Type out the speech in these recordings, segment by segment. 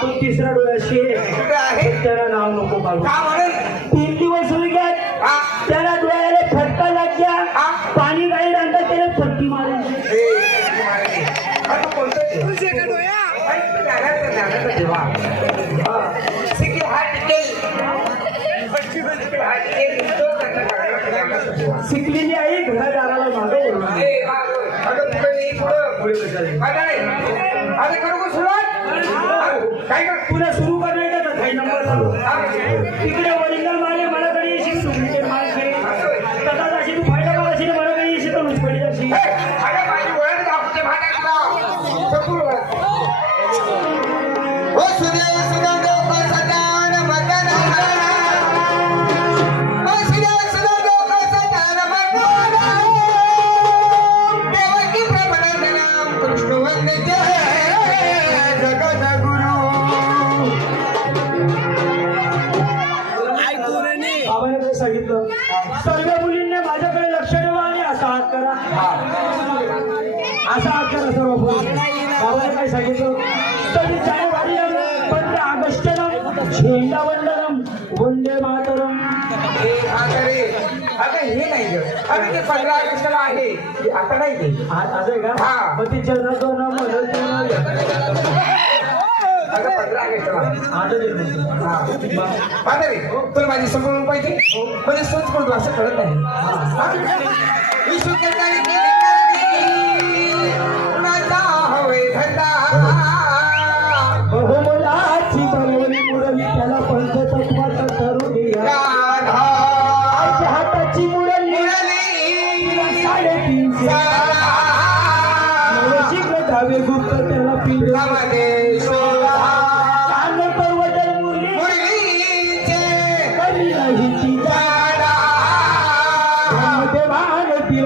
पण तिसऱ्या डोळ्याशी त्याला नाव नको काढू तीन दिवस होई गेल त्याला डोळ्याला फटका लागल्या पाणी गाई आणता त्याला फटकी मारून शिकलेली आई घरादाराला मागे अगं खरोखर नाही, नाही. करू का सुरुवात? काय कर सुरू करायचं का काही नंबर चालू हा. तिकडे ओरिजिनल मागे मलाकडे येशील डुप्लिकेट माल घे तसाच अशी तू फायदा मला असेल मलाकडे येशील तर उचपडी जाशील माझी ओळख दाखवते भांड्यातला. सांगितलं. सर्व मुलींनी माझ्याकडे लक्ष ठेवा आणि असा हात करा. असा हात करा सर्व बाबाने काय सांगितलं? तरी जानेवारीला पंधरा ऑगस्टला झेंडा वंदनम वंदे मातरम. अगं हे नाही. अगं, ते पंधरा ऑगस्टला आहे. आता नाही ते. आज आज आहे का. मग ती जनगण रे, तुला माझी संपूर्ण पाहिजे? म्हणजे सोच करतो असं कळत नाही. हा? बहुमलाची मुरली त्याला पंचतत्वाचा हाताची मुरली साडेतीनशे. नवशिक धावे गुप्त त्याला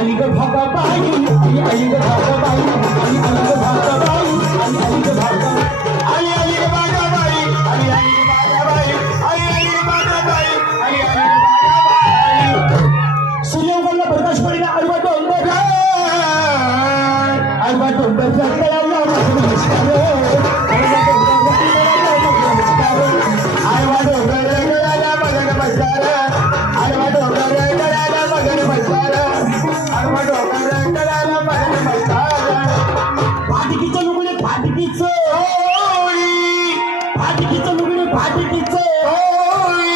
आली आली आली ग भाका बाई आई ग भाका बाई आली ग भाका ग प्रकाश पडला डोंगर डोंगर फाटकीच होळी. फाटकीच लुगडे फाटकीच होळी.